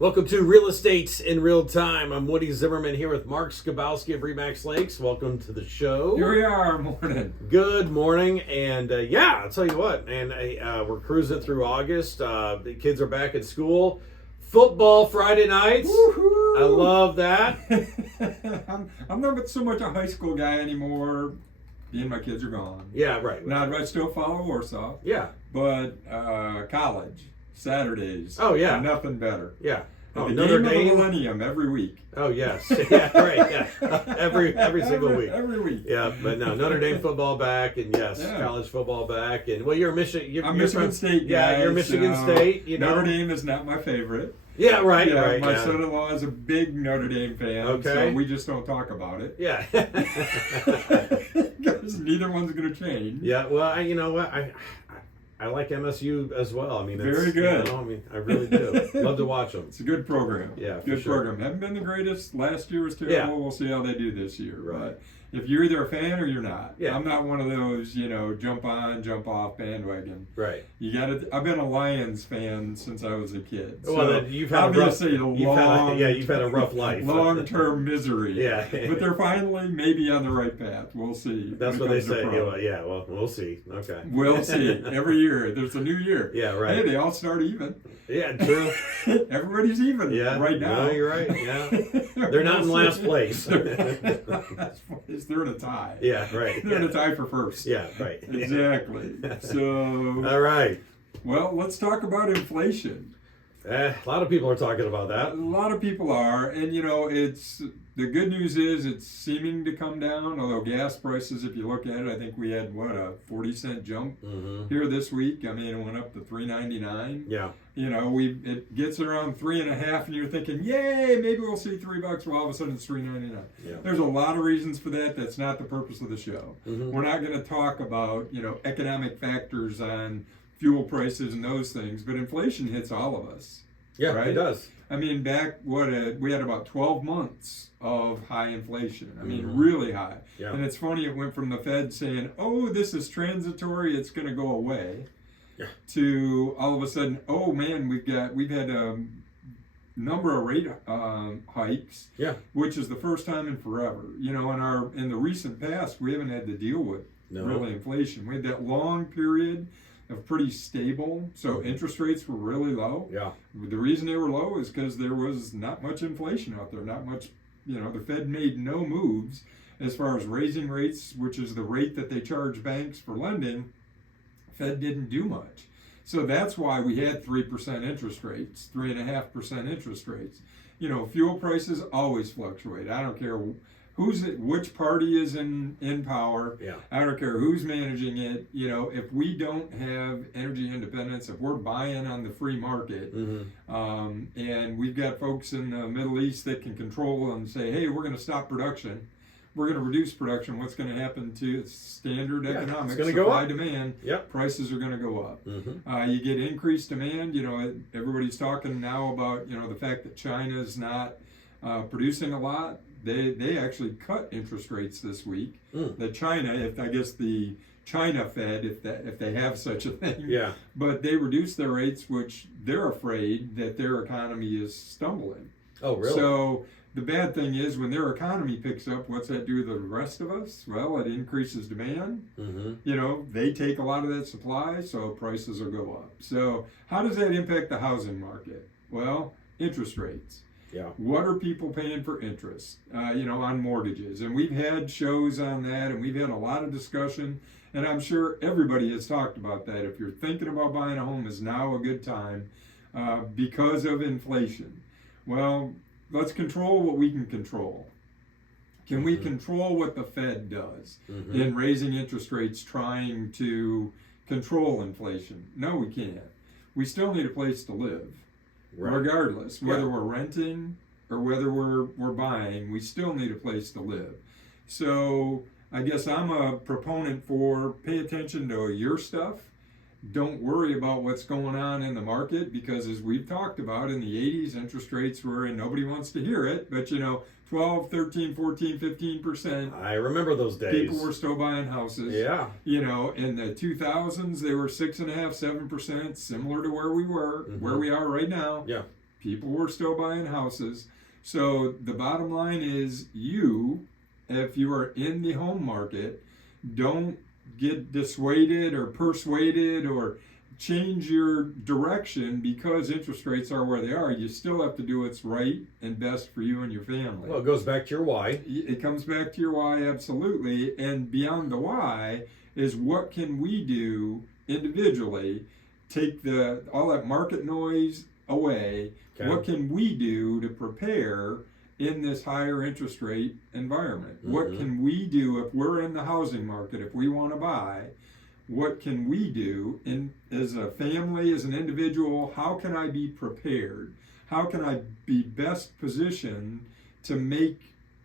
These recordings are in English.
Welcome to Real Estate in Real Time. I'm Woody Zimmerman here with Mark Skibowski of Remaxlakes. Welcome to the show. Here we are, morning. Good morning, and I'll tell you what, man, we're cruising through August. The kids are back at school. Football Friday nights. Woo-hoo. I love that. I'm not so much a high school guy anymore. Me and my kids are gone. Yeah, right. Now, I still follow Warsaw. Yeah. But college, Saturdays. Oh, yeah. Nothing better. Yeah. Oh, The Notre Notre Dame Dame. Millennium every week. Oh, yes. Yeah, right. Yeah. Every single week. Every week. Yeah, but no, Notre Dame football back, and yes, Yeah. college football back, and well, you're Michigan. I'm Michigan State guy. Yeah, you're Michigan State. You know, Notre Dame is not my favorite. Yeah, right, Yeah, right. my yeah. son-in-law is a big Notre Dame fan, Okay. so we just don't talk about it. Yeah. Because neither one's going to change. Yeah. Well, you know what? I like MSU as well. I mean, Very good. You know, I mean, I really do. Love to watch them. It's a good program. Yeah, for good sure. program. Haven't been the greatest. Last year was terrible. Yeah. We'll see how they do this year. Right. But if you're either a fan or you're not. Yeah. I'm not one of those, jump on, jump off bandwagon. Right. You got to. I've been a Lions fan since I was a kid. Well, So then you've had obviously you've had a rough life. long-term misery. Yeah. But they're finally maybe on the right path. We'll see. That's when what it they comes to say. pro. Yeah. Well, we'll see. Okay. We'll see. Every year there's a new year. Yeah. Right. Hey, they all start even. Yeah. True. Everybody's even Yeah. right now. No, you're right. Yeah. They're not in last place. They're in a tie. Yeah. Right. They're in a tie for first. Yeah. Right. Exactly. So, All right. well, let's talk about inflation. A lot of people are talking about A that. lot of people are, and it's the good news is it's seeming to come down. Although gas prices, if you look at it, I think we had a 40-cent jump here this week. I mean, it went up to $3.99. Yeah. It gets around 3.5, and you're thinking, yay, maybe we'll see $3. Well, all of a sudden it's $3.99. Yeah. There's a lot of reasons for that. That's not the purpose of the show. We're not going to talk about economic factors on fuel prices and those things, but inflation hits all of us. Yeah. Right? It does. I mean, we had about 12 months of high inflation. I mean, really high. Yeah. And it's funny, it went from the Fed saying, oh, this is transitory, it's going to go away, to all of a sudden, oh man, we've had a number of rate hikes, which is the first time in forever. In the recent past, we haven't had to deal with really inflation. We had that long period of pretty stable, so interest rates were really low. Yeah. The reason they were low is because there was not much inflation out there, not much, the Fed made no moves as far as raising rates, which is the rate that they charge banks for lending. Fed didn't do much. So that's why we had 3% interest rates, 3.5% interest rates. Fuel prices always fluctuate. I don't care which party is in power. Yeah. I don't care who's managing it. If we don't have energy independence, if we're buying on the free market, and we've got folks in the Middle East that can control and say, hey, we're going to stop production, we're going to reduce production, what's going to happen to standard economics, supply, demand, prices are going to go up. You get increased demand. Everybody's talking now about, the fact that China's not producing a lot. They actually cut interest rates this week. The China Fed, if they have such a thing. Yeah. But they reduced their rates, which they're afraid that their economy is stumbling. Oh, really? So the bad thing is when their economy picks up, what's that do to the rest of us? Well, it increases demand. They take a lot of that supply, so prices will go up. So how does that impact the housing market? Well, interest rates. Yeah. What are people paying for interest, on mortgages? And we've had shows on that, and we've had a lot of discussion, and I'm sure everybody has talked about that. If you're thinking about buying a home, is now a good time because of inflation. Well, let's control what we can control. Can we control what the Fed does in raising interest rates, trying to control inflation? No, we can't. We still need a place to live. Right. Regardless, whether we're renting or whether we're buying, we still need a place to live. So I guess I'm a proponent for pay attention to your stuff. Don't worry about what's going on in the market, because as we've talked about, in the 80s, interest rates were, and nobody wants to hear it, but 12, 13, 14, 15%. I remember those days. People were still buying houses. Yeah. In the 2000s, they were 6.5%, 7%, similar to where we were, where we are right now. Yeah. People were still buying houses. So the bottom line is, if you are in the home market, don't get dissuaded or persuaded or change your direction because interest rates are where they are. You still have to do what's right and best for you and your family. Well, it goes back to your why. It comes back to your why, absolutely. And beyond the why is, what can we do individually? Take all that market noise away. Okay. What can we do to prepare in this higher interest rate environment? What can we do if we're in the housing market, if we want to buy? What can we do as a family, as an individual? How can I be prepared? How can I be best positioned to make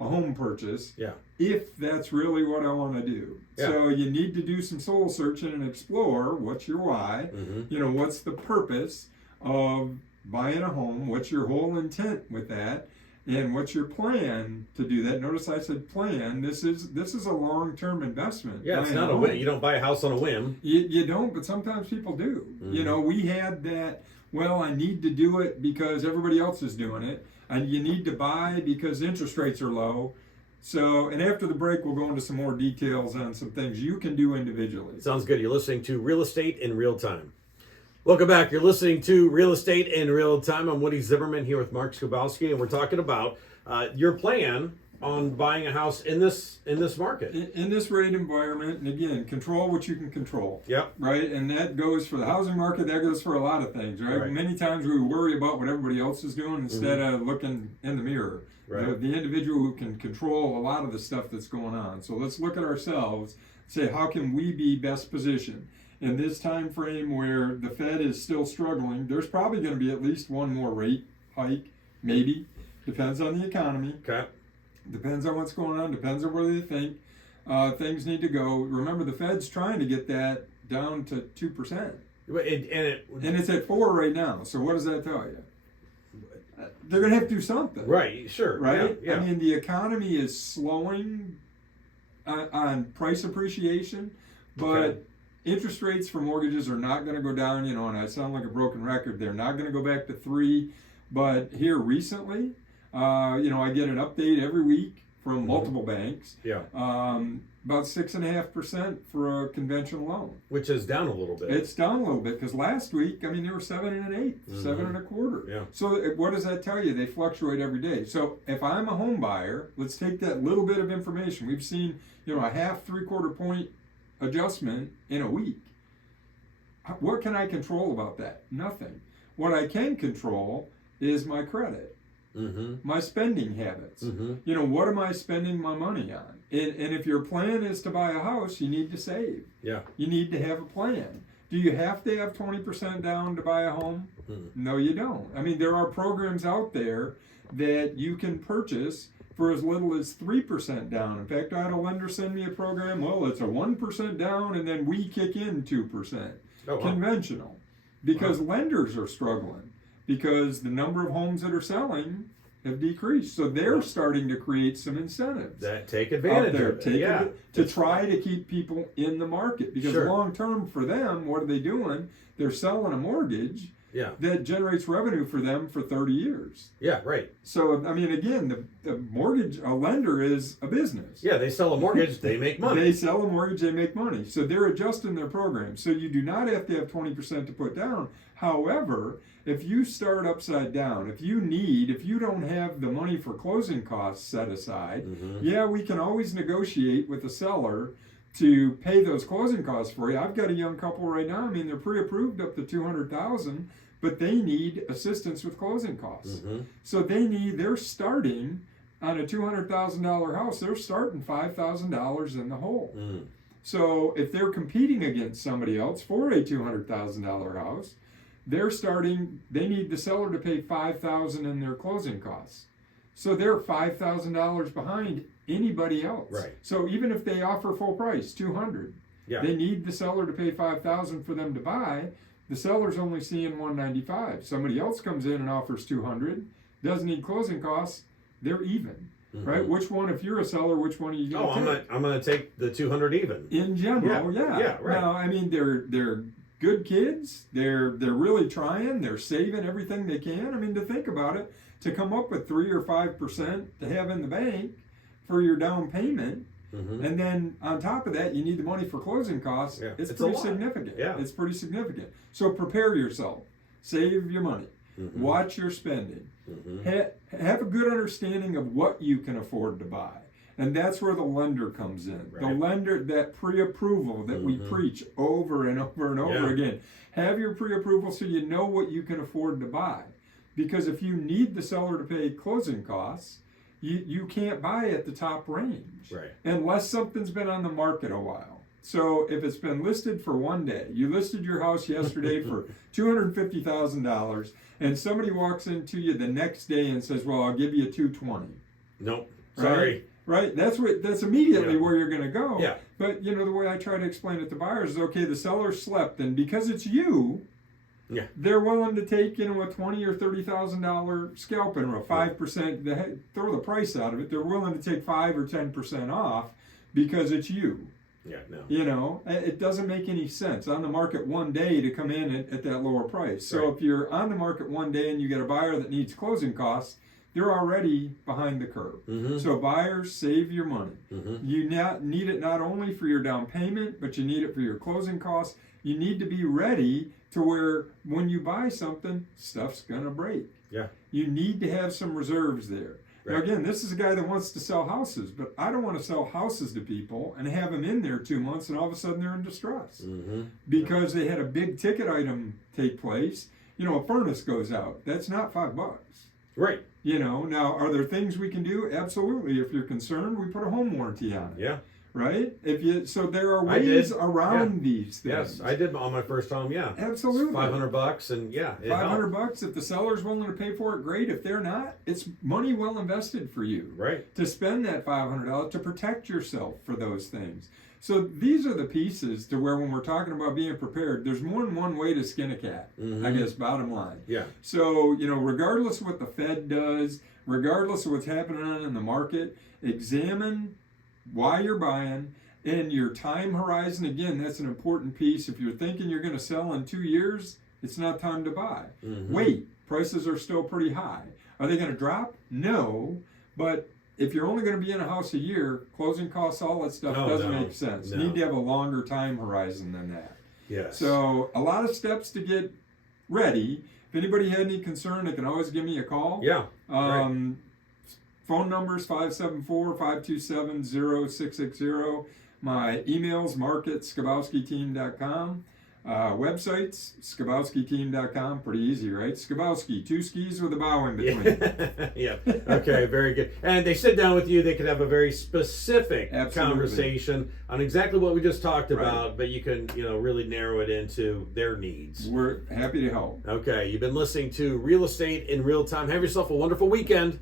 a home purchase if that's really what I want to do? Yeah. So you need to do some soul searching and explore what's your why, what's the purpose of buying a home, what's your whole intent with that, and what's your plan to do that. Notice I said plan. This is a long-term investment. Yeah, it's not a whim. You don't buy a house on a whim. You don't, but sometimes people do. We had that, well, I need to do it because everybody else is doing it, and you need to buy because interest rates are low. So, and after the break, we'll go into some more details on some things you can do individually. Sounds good. You're listening to Real Estate in Real Time. Welcome back. You're listening to Real Estate in Real Time. I'm Woody Zimmerman here with Mark Skibowski, and we're talking about your plan on buying a house in this market. In this rate environment, and again, control what you can control. Yep. Right? And that goes for the housing market, that goes for a lot of things, right? Many times we worry about what everybody else is doing instead of looking in the mirror. Right. The individual who can control a lot of the stuff that's going on. So let's look at ourselves, say, how can we be best positioned? In this time frame where the Fed is still struggling, there's probably going to be at least one more rate hike, maybe. Depends on the economy. Okay. Depends on what's going on. Depends on where they think things need to go. Remember, the Fed's trying to get that down to 2%. And it's at 4 right now. So what does that tell you? They're going to have to do something. Right, sure. Right? Yeah. I mean, the economy is slowing on price appreciation, but interest rates for mortgages are not going to go down, and I sound like a broken record. They're not going to go back to 3. But here recently, I get an update every week from multiple banks. Yeah. About 6.5% for a conventional loan. Which is down a little bit. It's down a little bit because last week, they were 7 1/8, 7 1/4. Yeah. So what does that tell you? They fluctuate every day. So if I'm a home buyer, let's take that little bit of information. We've seen, a half, 3/4 point adjustment in a week. What can I control about that? Nothing. What I can control is my credit, my spending habits. What am I spending my money on? And if your plan is to buy a house, you need to save. Yeah. You need to have a plan. Do you have to have 20% down to buy a home? No, you don't. I mean, there are programs out there that you can purchase for as little as 3% down. In fact, I had a lender send me a program. Well, it's a 1% down, and then we kick in 2%. Oh, wow. Conventional, because lenders are struggling because the number of homes that are selling have decreased. So they're starting to create some incentives that take advantage out there, of it. to try to keep people in the market. Because long term for them, what are they doing? They're selling a mortgage that generates revenue for them for 30 years. Yeah, right. So, I mean, again, the mortgage, a lender is a business. Yeah, they sell a mortgage, they make money. They sell a mortgage, they make money. So they're adjusting their program. So you do not have to have 20% to put down. However, if you start upside down, if you don't have the money for closing costs set aside, we can always negotiate with the seller to pay those closing costs for you. I've got a young couple right now. I mean, they're pre-approved up to $200,000, but they need assistance with closing costs. So they're starting on a $200,000 house. They're starting $5,000 in the hole. So if they're competing against somebody else for a $200,000 house, they need the seller to pay $5,000 in their closing costs. So they're $5,000 behind anybody else. Right. So even if they offer full price, $200,000, they need the seller to pay $5,000 for them to buy. The seller's only seeing $195,000. Somebody else comes in and offers $200,000, doesn't need closing costs. They're even. Right? Which one, if you're a seller, which one are you going to take? I'm going to take the $200,000 even. In general, yeah. Yeah, right. Now, I mean, they're good kids. They're really trying. They're saving everything they can. I mean, to think about it, to come up with 3 or 5% to have in the bank for your down payment, and then on top of that, you need the money for closing costs. Yeah. It's It's pretty a lot. significant. Yeah. It's pretty significant. So prepare yourself. Save your money. Watch your spending. Have a good understanding of what you can afford to buy. And that's where the lender comes in. Right. The lender, that pre-approval that we preach over and over and over again. Have your pre-approval so you know what you can afford to buy. Because if you need the seller to pay closing costs, you can't buy at the top range. Right. Unless something's been on the market a while. So if it's been listed for one day, you listed your house yesterday for $250,000, and somebody walks into you the next day and says, "Well, I'll give you $220," Nope. Sorry. Right? That's immediately where you're going to go. Yeah. But the way I try to explain it to buyers is, okay, the seller slept, and because it's you, they're willing to take a $20,000 or $30,000 scalping or a 5%. Throw the price out of it. They're willing to take 5 or 10% off because it's you. Yeah, no. It doesn't make any sense on the market one day to come in at that lower price. So if you're on the market one day and you get a buyer that needs closing costs, they're already behind the curve. So buyers, save your money. You need it not only for your down payment, but you need it for your closing costs. You need to be ready to where when you buy something, stuff's gonna break. Yeah. You need to have some reserves there. Now again, this is a guy that wants to sell houses, but I don't want to sell houses to people and have them in there 2 months and all of a sudden they're in distress because they had a big ticket item take place. A furnace goes out. That's not $5. Right. Now are there things we can do? Absolutely. If you're concerned, we put a home warranty on it. Yeah. Right? So there are ways around these things. Yes, I did on my first home. Yeah, absolutely. $500, and $500. If the seller's willing to pay for it, great. If they're not, it's money well invested for you. Right. To spend that $500 to protect yourself for those things. So these are the pieces to where when we're talking about being prepared, there's more than one way to skin a cat. I guess bottom line. Yeah. So regardless of what the Fed does, regardless of what's happening in the market, examine why you're buying and your time horizon. Again, that's an important piece. If you're thinking you're going to sell in 2 years, it's not time to buy. Wait, prices are still pretty high. Are they going to drop? No, but if you're only going to be in a house a year, closing costs, all that stuff doesn't make sense. You need to have a longer time horizon than that. Yes. So a lot of steps to get ready. If anybody had any concern, they can always give me a call. Yeah. Phone numbers 574-527-0660. My emails, mark@skibowskiteam.com. Websites, skibowskiteam.com. Pretty easy, right? Skibowski, 2 skis with a bow in between. Yeah. Okay, very good. And they sit down with you, they can have a very specific conversation on exactly what we just talked about, but you can, really narrow it into their needs. We're happy to help. Okay, you've been listening to Real Estate in Real Time. Have yourself a wonderful weekend.